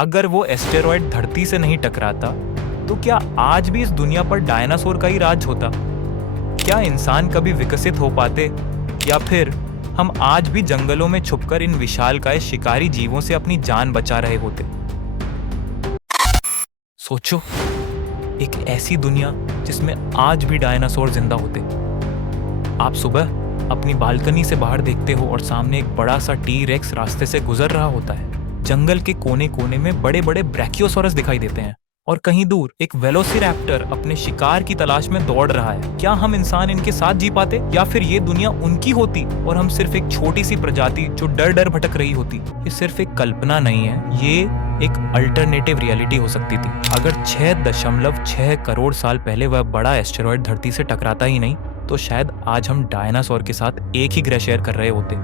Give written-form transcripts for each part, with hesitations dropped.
अगर वो एस्टेरॉयड धरती से नहीं टकराता तो क्या आज भी इस दुनिया पर डायनासोर का ही राज होता? क्या इंसान कभी विकसित हो पाते, या फिर हम आज भी जंगलों में छुपकर इन विशालकाय शिकारी जीवों से अपनी जान बचा रहे होते? सोचो, एक ऐसी दुनिया जिसमें आज भी डायनासोर जिंदा होते। आप सुबह अपनी बालकनी से बाहर देखते हो और सामने एक बड़ा सा टी-रेक्स रास्ते से गुजर रहा होता है। जंगल के कोने कोने में बड़े बड़े ब्रैकियोसॉरस दिखाई देते हैं और कहीं दूर एक वेलोसिरैप्टर अपने शिकार की तलाश में दौड़ रहा है। क्या हम इंसान इनके साथ जी पाते, या फिर ये दुनिया उनकी होती और हम सिर्फ एक छोटी सी प्रजाति जो डर डर भटक रही होती? ये सिर्फ एक कल्पना नहीं है, ये एक अल्टरनेटिव रियलिटी हो सकती थी। अगर 6.6 करोड़ साल पहले वह बड़ा एस्टेरॉयड धरती से टकराता ही नहीं, तो शायद आज हम डायनासोर के साथ एक ही ग्रह शेयर कर रहे होते।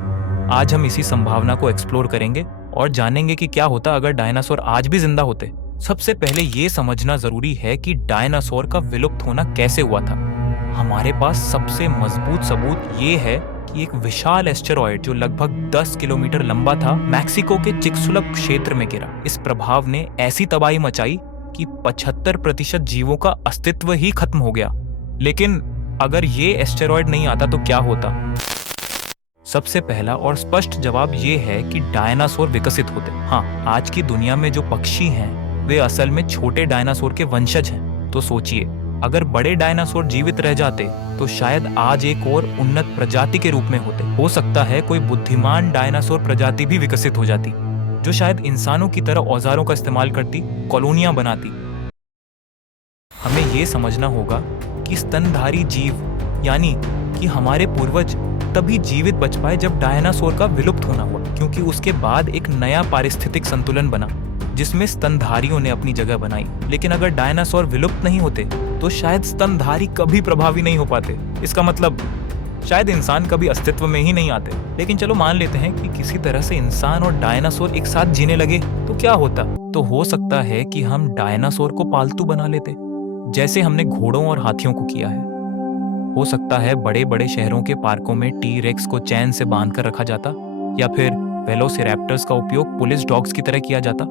आज हम इसी संभावना को एक्सप्लोर करेंगे और जानेंगे कि क्या होता अगर डायनासोर आज भी जिंदा होते। सबसे पहले ये समझना जरूरी है कि डायनासोर का विलुप्त होना कैसे हुआ था। हमारे पास सबसे मजबूत सबूत ये है कि एक विशाल एस्टेरॉयड जो लगभग 10 किलोमीटर लंबा था, मैक्सिको के चिक्सुलप क्षेत्र में गिरा। इस प्रभाव ने ऐसी तबाही मचाई कि 75% जीवों का अस्तित्व ही खत्म हो गया। लेकिन अगर ये एस्टेरॉयड नहीं आता तो क्या होता? सबसे पहला और स्पष्ट जवाब ये है कि डायनासोर विकसित होते। हाँ, आज की दुनिया में जो पक्षी हैं वे असल में छोटे डायनासोर के वंशज हैं। तो सोचिए, अगर बड़े डायनासोर जीवित रह जाते तो शायद आज एक और उन्नत प्रजाति के रूप में होते। हो सकता है कोई बुद्धिमान डायनासोर प्रजाति भी विकसित हो जाती, जो शायद इंसानों की तरह औजारों का इस्तेमाल करती, कॉलोनियां बनाती। हमें ये समझना होगा कि स्तनधारी जीव यानी कि हमारे पूर्वज तभी जीवित बच पाए जब डायनासोर का विलुप्त होना हुआ, क्योंकि उसके बाद एक नया पारिस्थितिक संतुलन बना जिसमें स्तनधारियों ने अपनी जगह बनाई। लेकिन अगर डायनासोर विलुप्त नहीं होते तो शायद स्तनधारी कभी प्रभावी नहीं हो पाते। इसका मतलब शायद इंसान कभी अस्तित्व में ही नहीं आते। लेकिन चलो मान लेते हैं कि किसी तरह से इंसान और डायनासोर एक साथ जीने लगे तो क्या होता? तो हो सकता है कि हम डायनासोर को पालतू बना लेते, जैसे हमने घोड़ों और हाथियों को किया है। हो सकता है बड़े बड़े शहरों के पार्कों में टी-रेक्स को चैन से बांधकर रखा जाता, या फिर वेलोसिरैप्टर्स का उपयोग पुलिस डॉग्स की तरह किया जाता।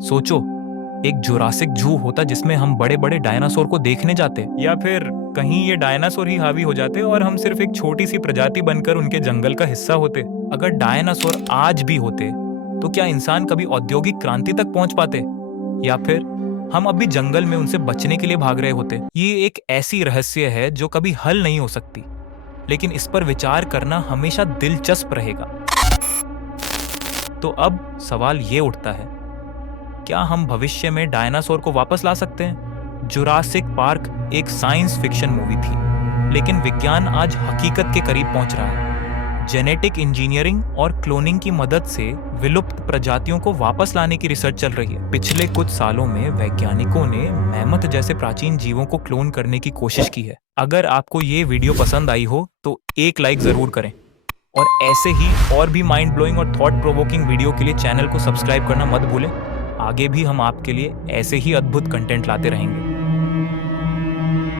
सोचो, एक जुरासिक जू होता जिसमें हम बड़े बड़े डायनासोर को देखने जाते, या फिर कहीं ये डायनासोर ही हावी हो जाते और हम सिर्फ एक छोटी सी प्रजाति बनकर उनके जंगल का हिस्सा होते। अगर डायनासोर आज भी होते तो क्या इंसान कभी औद्योगिक क्रांति तक पहुंच पाते, या फिर हम अभी जंगल में उनसे बचने के लिए भाग रहे होते? ये एक ऐसी रहस्य है जो कभी हल नहीं हो सकती, लेकिन इस पर विचार करना हमेशा दिलचस्प रहेगा। तो अब सवाल ये उठता है, क्या हम भविष्य में डायनासोर को वापस ला सकते हैं? जुरासिक पार्क एक साइंस फिक्शन मूवी थी, लेकिन विज्ञान आज हकीकत के करीब पहुंच रहा है। जेनेटिक इंजीनियरिंग और क्लोनिंग की मदद से विलुप्त प्रजातियों को वापस लाने की रिसर्च चल रही है। पिछले कुछ सालों में वैज्ञानिकों ने मैमथ जैसे प्राचीन जीवों को क्लोन करने की कोशिश की है। अगर आपको ये वीडियो पसंद आई हो तो एक लाइक जरूर करें, और ऐसे ही और भी माइंड ब्लोइंग और थॉट प्रोवोकिंग वीडियो के लिए चैनल को सब्सक्राइब करना मत भूलें। आगे भी हम आपके लिए ऐसे ही अद्भुत कंटेंट लाते रहेंगे।